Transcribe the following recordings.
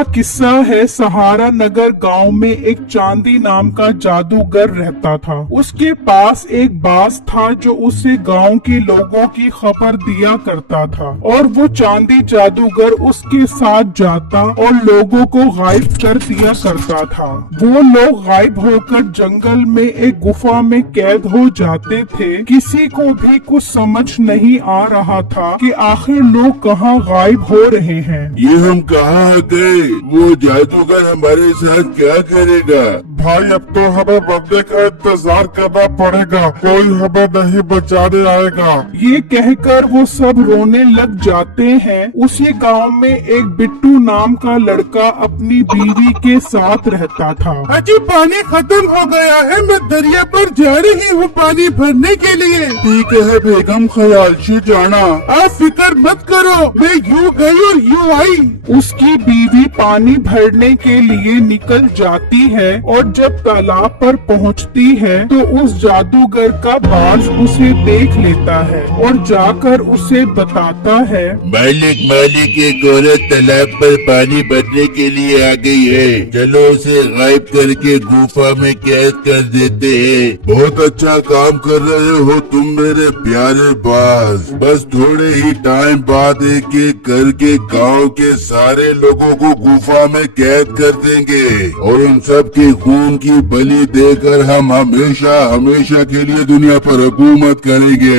का किस्सा है, सहारा नगर गांव में एक चांदी नाम का जादूगर रहता था। उसके पास एक बाज था जो उसे गांव के लोगों की खबर दिया करता था और वो चांदी जादूगर उसके साथ जाता और लोगों को गायब कर दिया करता था। वो लोग गायब होकर जंगल में एक गुफा में कैद हो जाते थे। किसी को भी कुछ समझ नहीं आ रहा था कि आखिर लोग कहाँ गायब हो रहे हैं। ये हम कहाँ गए? वो जादूगर हमारे साथ क्या करेगा? भाई अब तो हमें बंदे का इंतजार करना पड़ेगा, कोई हमें नहीं बचाने आएगा। ये कहकर वो सब रोने लग जाते हैं। उसी गांव में एक बिट्टू नाम का लड़का अपनी बीवी के साथ रहता था। अजी पानी खत्म हो गया है, मैं दरिया पर जा रही हूँ पानी भरने के लिए। ठीक है बेगम, ख्याल से जाना, आप फिक्र मत करो, मैं यूँ गई और यूँ आई। उसकी बीवी पानी भरने के लिए निकल जाती है और जब तालाब पर पहुंचती है तो उस जादूगर का बाज उसे देख लेता है और जाकर उसे बताता है, मालिक एक औरत तालाब पर पानी भरने के लिए आ गई है, चलो उसे गायब करके गुफा में कैद कर देते हैं। बहुत अच्छा काम कर रहे हो तुम मेरे प्यारे बाज। बस थोड़े ही टाइम बाद एक एक करके गांव के सारे लोगों को गुफा में कैद कर देंगे और उन सब के खून की बलि देकर हम हमेशा के लिए दुनिया पर हुकूमत करेंगे।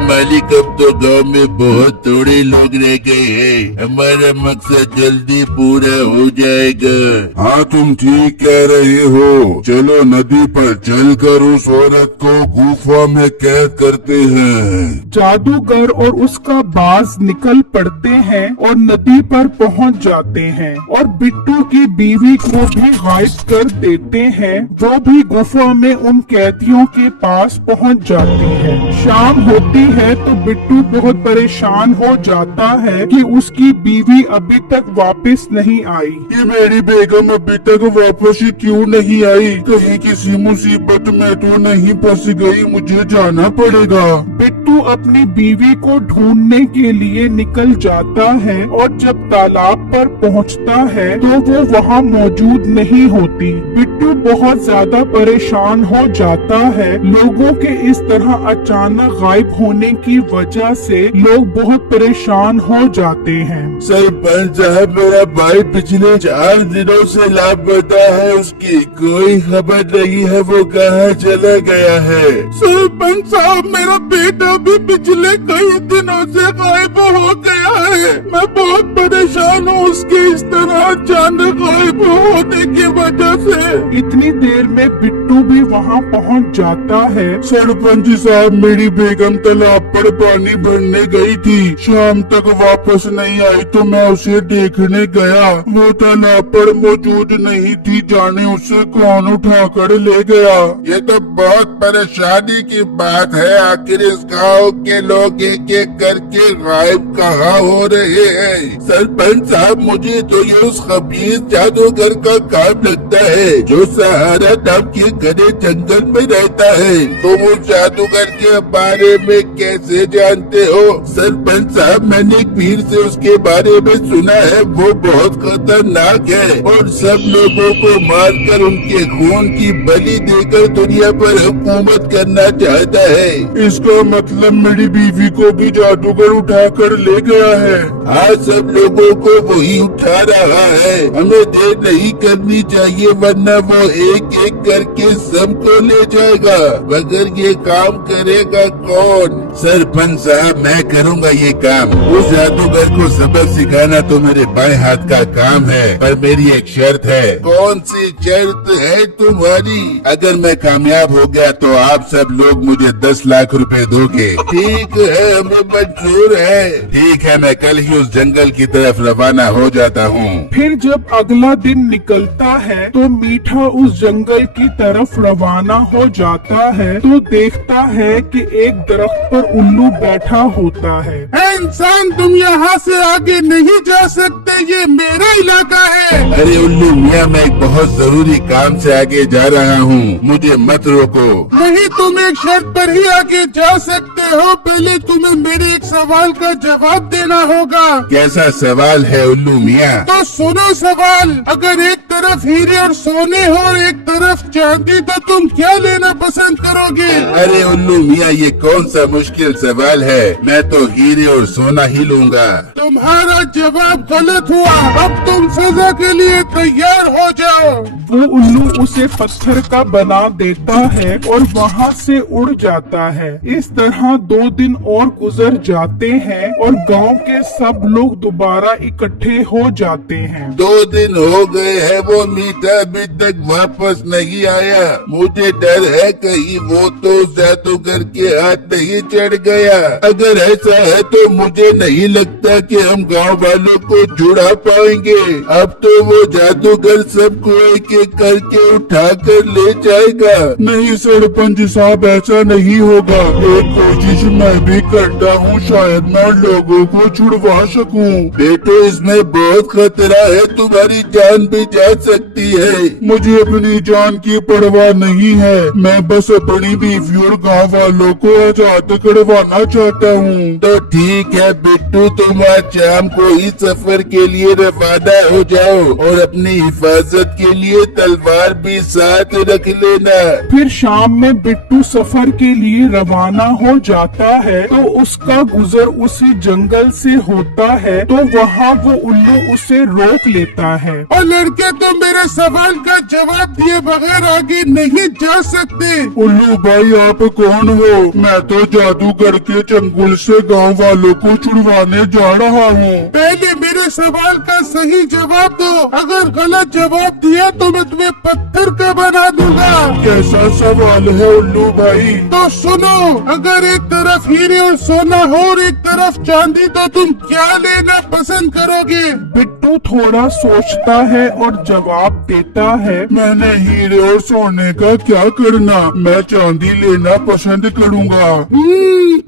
मालिक अब तो गांव में बहुत थोड़े लोग रह गए हैं, हमारा मकसद जल्दी पूरा हो जाएगा। हाँ तुम ठीक कह रहे हो, चलो नदी पर चलकर उस औरत को गुफा में कैद करते हैं। जादूगर और उसका बाज निकल पड़ते हैं और नदी पर पहुंच जाते हैं और बिट्टू की बीवी को भी गायब कर देते हैं। वो भी गुफा में उन कैदियों के पास पहुंच जाती है। शाम होती है तो बिट्टू बहुत परेशान हो जाता है कि उसकी बीवी अभी तक वापस नहीं आई। ये मेरी बेगम अभी तक वापस ही क्यों नहीं आई? कहीं किसी मुसीबत में तो नहीं फंस गई? मुझे जाना पड़ेगा। बिट्टू अपनी बीवी को ढूंढने के लिए निकल जाता है और जब तालाब पर पहुंचता है तो वो वहाँ मौजूद नहीं होती। बिट्टू बहुत ज्यादा परेशान हो जाता है। लोगों के इस तरह अचानक गायब होने की वजह से लोग बहुत परेशान हो जाते हैं। सरपंच साहब, मेरा भाई पिछले 4 दिनों से लापता है, उसकी कोई खबर नहीं है, वो कहाँ चला गया है? सरपंच साहब, मेरा बेटा भी पिछले कई दिनों से गायब हो गया है, मैं बहुत परेशान हूँ उसके इस तरह अचानक गायब होने की वजह से। इतनी देर में बिट्टू भी वहाँ पहुँच जाता है। सरपंच साहब, मेरी बेगम तालाब पर पानी भरने गई थी, शाम तक वापस नहीं आई तो मैं उसे देखने गया, वो तालाब पर मौजूद नहीं थी, जाने उसे कौन उठा कर ले गया। ये तो बहुत परेशानी की बात है, आखिर इस गाँव के लोग एक एक करके गायब कहाँ हो रहे हैं? सरपंच साहब, मुझे तो ये उस खबीर जादूगर का काम लगता है जो सहारा नाम के घने जंगल में रहता है। तो वो जादूगर के बारे में कैसे जानते हो? सरपंच साहब, मैंने एक पीर से उसके बारे में सुना है, वो बहुत खतरनाक है और सब लोगों को मारकर उनके खून की बलि देकर दुनिया पर हुकूमत करना चाहता है। इसका मतलब मेरी बीवी को भी जादूगर उठा कर ले गया है। हाँ, सब लोगों को वही उठा रहा है, हमें देर नहीं करनी चाहिए वरना वो एक एक करके सबको ले जाएगा। मगर ये काम करेगा कौन? सरपंच साहब, मैं करूँगा ये काम। उस जादूगर को सबक सिखाना तो मेरे बाएं हाथ का काम है, पर मेरी एक शर्त है। कौन सी शर्त है तुम्हारी? अगर मैं कामयाब हो गया तो आप सब लोग मुझे 10 लाख रुपए दोगे। ठीक है, हमें मंजूर है। ठीक है, मैं कल ही उस जंगल की तरफ रवाना हो जाता हूँ। फिर जब अगला दिन निकलता है तो मीठा उस जंगल की तरफ रवाना हो जाता है तो देखता है कि एक दरख्त पर उल्लू बैठा होता है। ए इंसान, तुम यहाँ से आगे नहीं जा सकते, ये मेरा इलाका है। अरे उल्लू मियाँ, मैं एक बहुत जरूरी काम से आगे जा रहा हूँ, मुझे मत रोको। नहीं, तुम एक शर्त पर ही आगे जा सकते हो, पहले तुम्हें मेरे एक सवाल का जवाब देना होगा। कैसा सवाल है उल्लू मियाँ? तो सुनो सवाल, अगर एक तरफ हीरे और सोने हो और एक तरफ चांदी, तो तुम क्या लेना पसंद करोगे? अरे उल्लू मियाँ, ये कौन सा मुश्किल सवाल है, मैं तो हीरे और सोना ही लूंगा। तुम्हारा जवाब गलत हुआ, अब तुम सजा के लिए तैयार हो जाओ। वो उल्लू उसे पत्थर का बना देता है और वहाँ से उड़ जाता है। इस तरह 2 दिन और गुजर जाते हैं और गांव के सब लोग दोबारा इकट्ठे हो जाते हैं। 2 दिन हो गए हैं, वो मीठा अभी तक वापस नहीं आया। मुझे डर है कहीं वो तो जादूगर के हाथ नहीं चढ़ गया। अगर ऐसा है तो मुझे नहीं लगता कि हम गांव वालों को छुड़ा पाएंगे। अब तो वो जादूगर सबको एक एक करके उठा कर ले जाएगा। नहीं सरपंच साहब, ऐसा नहीं होगा। एक कोशिश मैं भी करता हूँ, शायद मैं लोगों को छुड़वा सकूं। बेटो, इसमें बहुत खतरा है, तुम्हारी जान भी जा सकती है। मुझे अपनी जान की परवाह नहीं है, मैं बस अपनी बीवी और गाँव वालों को आजाद करवाना चाहता हूँ। तो ठीक है बिट्टू, तुम आज शाम को इस सफर के लिए रवाना हो जाओ और अपनी हिफाजत के लिए तलवार भी साथ रख लेना। फिर शाम में बिट्टू सफर के लिए रवाना हो जाता है तो उसका गुजर उसी जंगल से होता है, तो वहाँ वो उल्लू उसे रोक लेता है। और लड़के, तुम मेरे सवाल का जवाब दिए बगैर आगे नहीं जा सकते। उल्लू भाई, आप कौन हो? मैं तो जादूगर के चंगुल से गांव वालों को छुड़वाने जा रहा हूँ। पहले मेरे सवाल का सही जवाब दो, अगर गलत जवाब दिया तो मैं तुम्हें पत्थर का बना दूंगा। कैसा सवाल है उल्लू भाई? तो सुनो, अगर एक तरफ हीरे और सोना हो और एक तरफ चांदी, तो तुम क्या लेना पसंद करोगे? बिट्टू थोड़ा सोचता है और जवाब देता है, मैंने हीरे और सोने का क्या करना, मैं चांदी लेना पसंद करूंगा।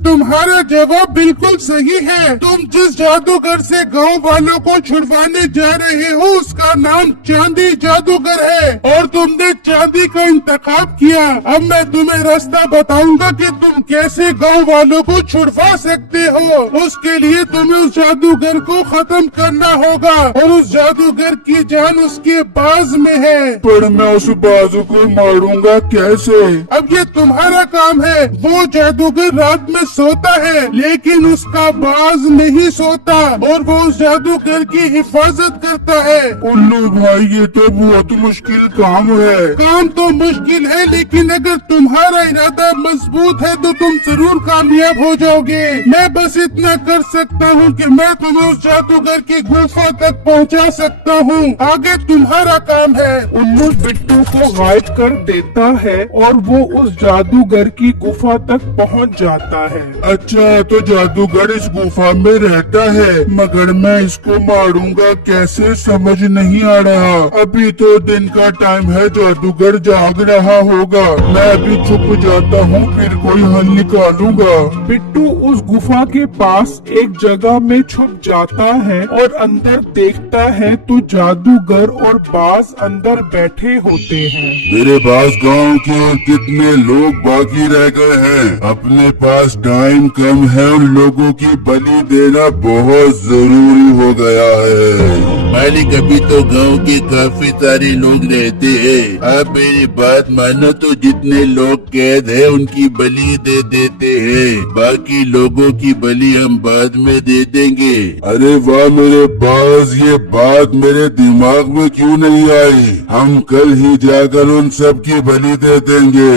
तुम्हारा जवाब बिल्कुल सही है। तुम जिस जादूगर से गांव वालों को छुड़वाने जा रहे हो उसका नाम चांदी जादूगर है और तुमने चांदी का इंतखाब किया। अब मैं तुम्हें रास्ता बताऊंगा कि तुम कैसे गांव वालों को छुड़वा सकते हो। उसके लिए तुम्हें उस जादूगर को खत्म करना होगा और उस जादूगर की जान उसके बाज में है। पर मैं उस बाजू को मारूंगा कैसे? अब ये तुम्हारा काम है। वो जादूगर रात में सोता है लेकिन उसका बाज नहीं सोता और वो उस जादूगर की हिफाजत करता है। उल्लू भाई, ये तो बहुत मुश्किल काम है। काम तो मुश्किल है लेकिन अगर तुम्हारा इरादा मजबूत है तो तुम जरूर कामयाब हो जाओगे। मैं बस इतना कर सकता हूँ कि मैं तुम्हें उस जादूगर की गुफा तक पहुँचा सकता हूँ। आगे तुम्हारा काम है। उल्लू बिट्टू को गायब कर देता है और वो उस जादूगर की गुफा तक पहुंच जाता है। अच्छा, तो जादूगर इस गुफा में रहता है, मगर मैं इसको मारूंगा कैसे समझ नहीं आ रहा। अभी तो दिन का टाइम है, जादूगर जाग रहा होगा। मैं अभी छुप जाता हूँ, फिर कोई हल निकालूंगा। बिट्टू उस गुफा के पास एक जगह में छुप जाता है और अंदर देखता है तो जादूगर और बाज अंदर बैठे होते हैं। मेरे पास गांव के और कितने लोग बाकी रह गए हैं। अपने पास टाइम कम है और लोगों की बलि देना बहुत जरूरी हो गया है। मालिक, अभी तो गांव के काफी सारे लोग रहते हैं। आप मेरी बात मानो तो जितने लोग कैद हैं उनकी बलि दे देते हैं, बाकी लोगों की बलि हम बाद में दे देंगे। अरे वाह मेरे पास, ये बात मेरे दिमाग में क्यों नहीं आई? हम कल ही जाकर उन सब की बलि दे देंगे।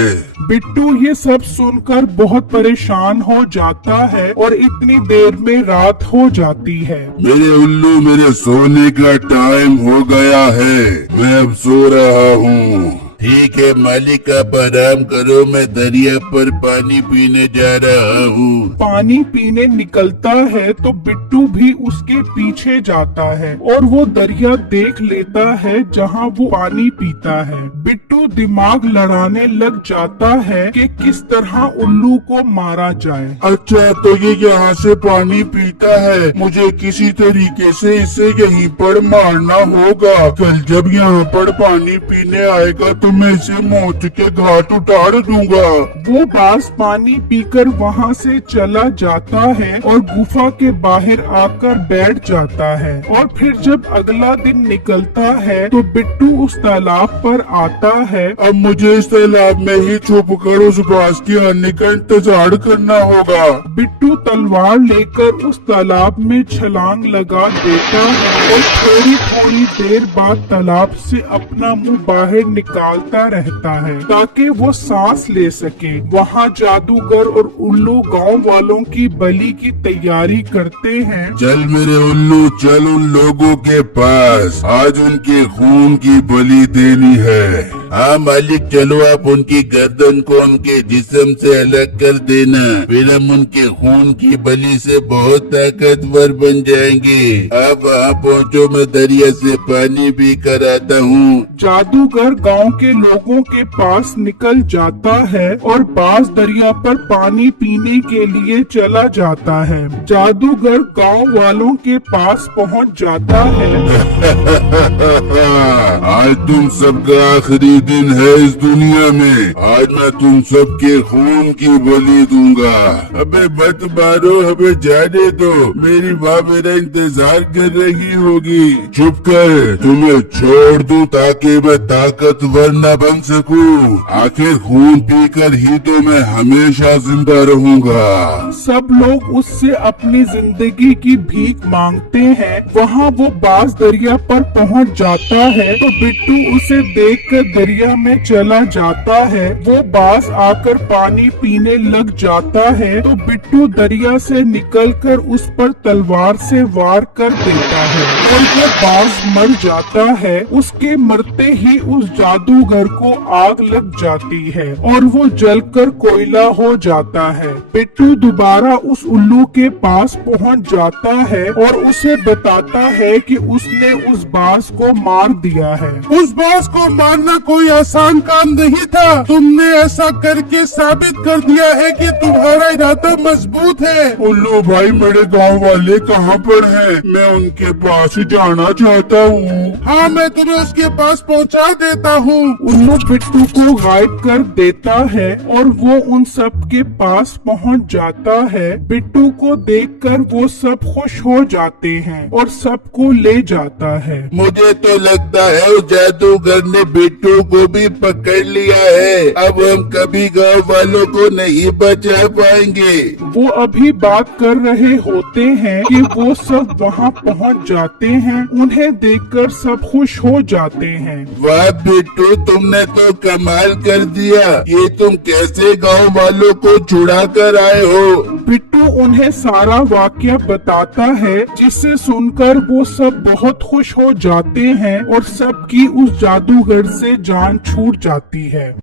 बिट्टू ये सब सुनकर बहुत परेशान हो जाता है और इतनी देर में रात हो जाती है। मेरे उल्लू, मेरे सोने का टाइम हो गया है, मैं अब सो रहा हूँ। ठीक है मालिक, आप आराम करो, मैं दरिया पर पानी पीने जा रहा हूँ। पानी पीने निकलता है तो बिट्टू भी उसके पीछे जाता है और वो दरिया देख लेता है जहाँ वो पानी पीता है। बिट्टू दिमाग लड़ाने लग जाता है कि किस तरह उल्लू को मारा जाए। अच्छा, तो ये यहाँ से पानी पीता है, मुझे किसी तरीके से इसे यहीं पर मारना होगा। कल जब यहाँ पर पानी पीने आएगा तो मैं इसे मौत के घाट उतार दूंगा। वो बाज पानी पीकर वहाँ से चला जाता है और गुफा के बाहर आकर बैठ जाता है। और फिर जब अगला दिन निकलता है तो बिट्टू उस तालाब पर आता है। अब मुझे इस तालाब में ही छुपकर उस बाज के आने का इंतजार करना होगा। बिट्टू तलवार लेकर उस तालाब में छलांग लगा देता है और थोड़ी थोड़ी देर बाद तालाब से अपना मुंह बाहर निकालता रहता है ताकि वो सांस ले सके। वहाँ जादूगर और उल्लू गांव वालों की बलि की तैयारी करते हैं। चल मेरे उल्लू, चल उन लोगों के पास, आज उनके खून की बलि देनी है। हाँ मालिक, चलो आप उनकी गर्दन को उनके जिस्म से अलग कर देना, फिर हम उनके खून की बलि से बहुत ताकतवर बन जाएंगे। आप वहाँ पहुँचो, मैं दरिया से पानी भी कराता हूँ। जादूगर गांव के लोगों के पास निकल जाता है और बाज दरिया पर पानी पीने के लिए चला जाता है। जादूगर गांव वालों के पास पहुंच जाता है। आज तुम सबका आखिरी दिन है इस दुनिया में, आज मैं तुम सबके खून की बलि दूंगा। अबे मत मारो, हमें जाने दो, मेरी माँ मेरा इंतजार कर रही होगी। चुप कर, तुम्हें छोड़ दूं ताकि मैं ताकतवर न बन सकूं। आखिर खून पीकर ही तो मैं हमेशा जिंदा रहूंगा। सब लोग उससे अपनी जिंदगी की भीख मांगते हैं। वहाँ वो बाज दरिया पर पहुँच जाता है तो बिट्टू उसे देखकर दरिया में चला जाता है। वो बाज आकर पानी पीने लग जाता है तो बिट्टू दरिया से निकलकर उस पर तलवार से वार कर देता है और वो बाज मर जाता है। उसके मरते ही उस जादूगर को आग लग जाती है और वो जलकर कोयला हो जाता है। बिट्टू दोबारा उस उल्लू के पास पहुंच जाता है और उसे बताता है कि उसने उस बाज को मार दिया है। उस बाज को मारना कोई आसान काम नहीं था, तुमने ऐसा करके साबित कर दिया है कि तुम्हारा इरादा मजबूत है। उल्लू भाई, मेरे गांव वाले कहाँ पर हैं? मैं उनके पास जाना चाहता हूँ। हाँ, मैं तुम्हें उसके पास पहुँचा देता हूँ। उल्लू बिट्टू को गायब कर देता है और वो उन सब के पास पहुंच जाता है। बिट्टू को देखकर वो सब खुश हो जाते हैं और सबको ले जाता है। मुझे तो लगता है उस जादूगर ने बिट्टू को भी पकड़ लिया है। अब हम कभी गांव वालों को नहीं बचा पाएंगे। वो अभी बात कर रहे होते हैं कि वो सब वहाँ पहुँच जाते हैं। उन्हें देखकर सब खुश हो जाते हैं। वाह बिट्टू, तुमने तो कमाल कर दिया। ये तुम कैसे गांव वालों को छुड़ा कर आए हो? बिट्टू उन्हें सारा वाकया बताता है, जिसे सुनकर वो सब बहुत खुश हो जाते हैं और सबकी उस जादूगर से जान छूट जाती है।